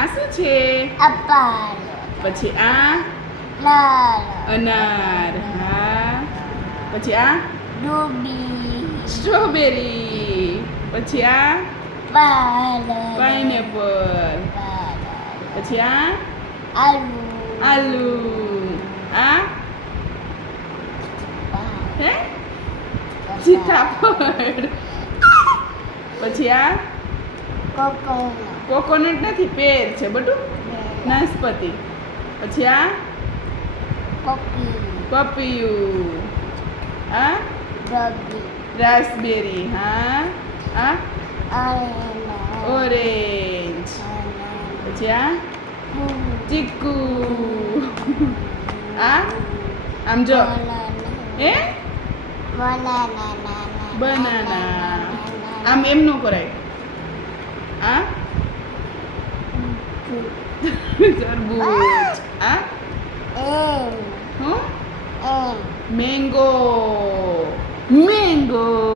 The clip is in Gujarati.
આ શું છે? apple, પછી આ lal, અનાર. હા. પછી આ ruby, સ્ટ્રોબેરી. પછી આ banana, પાઇનેપલ. પછી આ alu, આલુ. આ હે સીતાફળ. પછી આ coconut, કોકોનટ નથી, પેર છે બધું. નાશપતિ. પછી આ poppy, પપૈયું. આ doggy, રાસબેરી. હા. આ banana, ઓરેન્જ. પછી આ ચીકુ. આ આમ જો હે બનાના. આમ એમ ન કરાય. આ તરબૂચ. આ હું મેંગો.